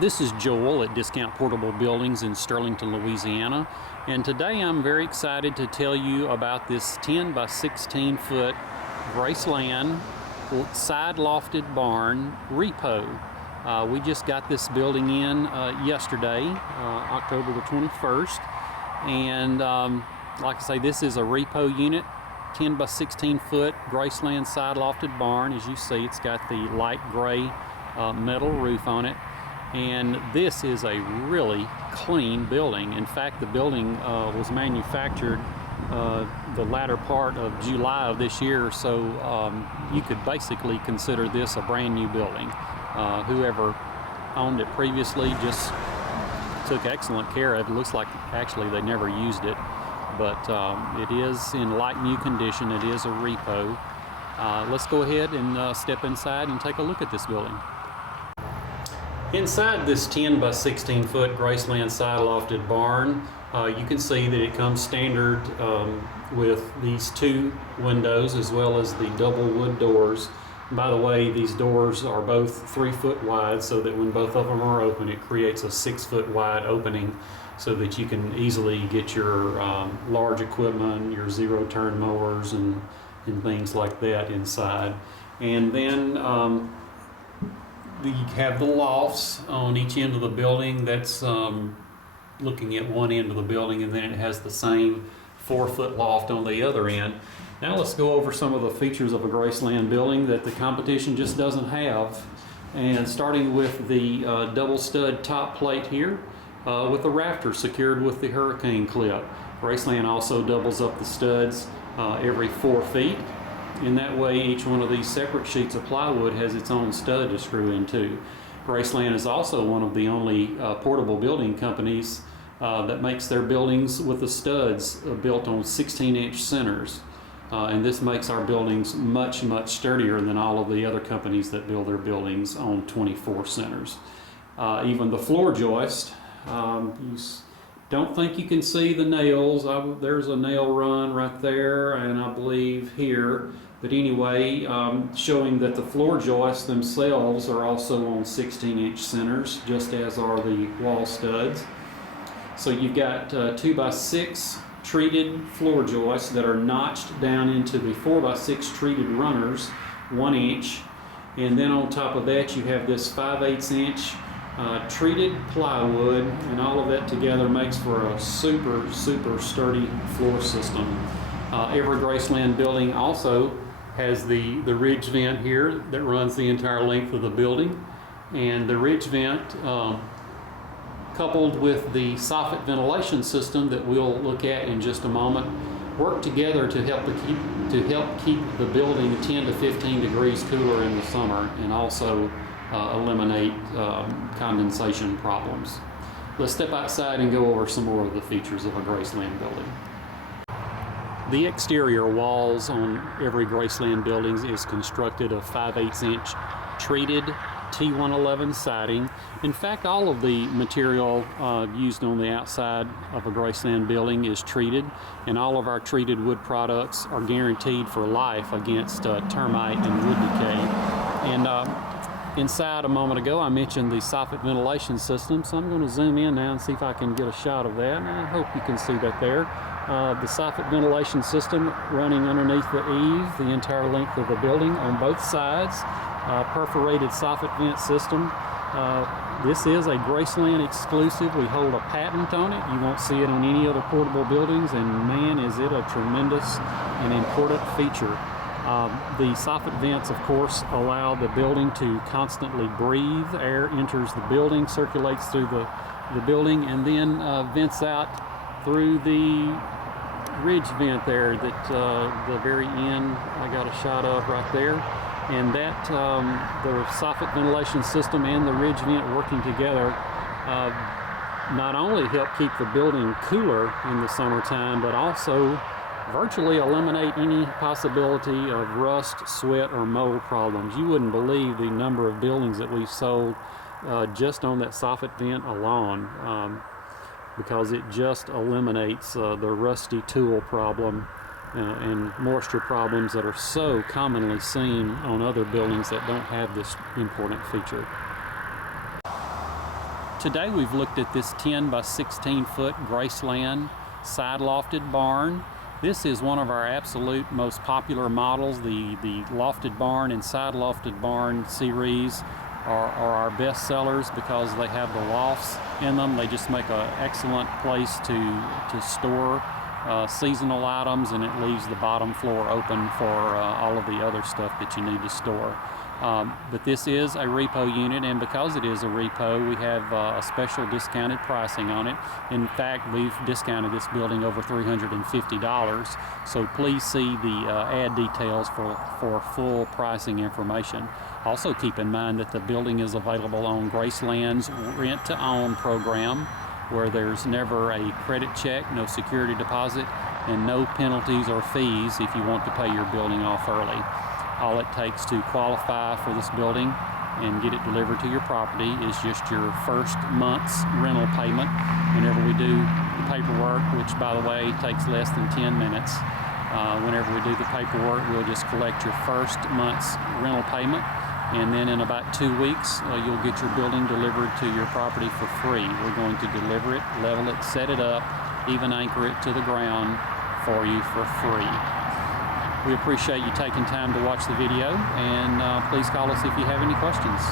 This is Joel at Discount Portable Buildings in Sterlington, Louisiana, and today I'm very excited to tell you about this 10 by 16 foot Graceland side lofted barn repo. We just got this building in yesterday, October the 21st, and like I say, this is a repo unit, 10 by 16 foot Graceland side lofted barn. As you see, it's got the light gray metal roof on it. And this is a really clean building. In fact, the building was manufactured the latter part of July of this year, so you could basically consider this a brand new building. Whoever owned it previously just took excellent care of it. It looks like actually they never used it, but it is in light new condition. It is a repo. Let's go ahead and step inside and take a look at this building. Inside this 10 by 16 foot Graceland side lofted barn, you can see that it comes standard with these two windows as well as the double wood doors. By the way, these doors are both 3 foot wide, so that when both of them are open, it creates a 6 foot wide opening so that you can easily get your large equipment, your zero turn mowers and things like that inside. And then you have the lofts on each end of the building. That's looking at one end of the building, and then it has the same 4 foot loft on the other end. Now let's go over some of the features of a Graceland building that the competition just doesn't have. And starting with the double stud top plate here with the rafter secured with the hurricane clip. Graceland also doubles up the studs every 4 feet. In that way, each one of these separate sheets of plywood has its own stud to screw into. Graceland is also one of the only portable building companies that makes their buildings with the studs built on 16-inch centers. And this makes our buildings much, much sturdier than all of the other companies that build their buildings on 24 centers. Even the floor joist, you don't think you can see the nails. There's a nail run right there, and I believe here. But anyway, showing that the floor joists themselves are also on 16-inch centers, just as are the wall studs. So you've got 2 by 6 treated floor joists that are notched down into the 4 by 6 treated runners, 1 inch. And then on top of that, you have this 5/8 inch treated plywood, and all of that together makes for a super, super sturdy floor system. Every Graceland building also has the ridge vent here that runs the entire length of the building, and the ridge vent coupled with the soffit ventilation system that we'll look at in just a moment work together to help keep the building 10 to 15 degrees cooler in the summer, and also eliminate condensation problems. Let's step outside and go over some more of the features of a Graceland building. The exterior walls on every Graceland building is constructed of 5/8 inch treated T111 siding. In fact, all of the material used on the outside of a Graceland building is treated, and all of our treated wood products are guaranteed for life against termite and wood decay. And inside a moment ago, I mentioned the soffit ventilation system, so I'm going to zoom in now and see if I can get a shot of that, and I hope you can see that there. The soffit ventilation system running underneath the eave the entire length of the building on both sides. Perforated soffit vent system. This is a Graceland exclusive. We hold a patent on it. You won't see it on any other portable buildings, and man, is it a tremendous and important feature. The soffit vents, of course, allow the building to constantly breathe. Air enters the building, circulates through the building, and then vents out through the ridge vent there that the very end I got a shot of right there. And that the soffit ventilation system and the ridge vent working together not only help keep the building cooler in the summertime, but also virtually eliminate any possibility of rust, sweat, or mold problems. You wouldn't believe the number of buildings that we've sold just on that soffit vent alone, because it just eliminates the rusty tool problem and moisture problems that are so commonly seen on other buildings that don't have this important feature. Today we've looked at this 10 by 16 foot Graceland side lofted barn. This is one of our absolute most popular models. The lofted barn and side lofted barn series are our best sellers because they have the lofts in them. They just make an excellent place to store seasonal items, and it leaves the bottom floor open for all of the other stuff that you need to store. But this is a repo unit, and because it is a repo, we have a special discounted pricing on it. In fact, we've discounted this building over $350, so please see the ad details for full pricing information. Also keep in mind that the building is available on Graceland's rent-to-own program, where there's never a credit check, no security deposit, and no penalties or fees if you want to pay your building off early. All it takes to qualify for this building and get it delivered to your property is just your first month's rental payment. Whenever we do the paperwork, which by the way takes less than 10 minutes, whenever we do the paperwork, we'll just collect your first month's rental payment, and then in about 2 weeks you'll get your building delivered to your property for free. We're going to deliver it, level it, set it up, even anchor it to the ground for you for free. We appreciate you taking time to watch the video, and please call us if you have any questions.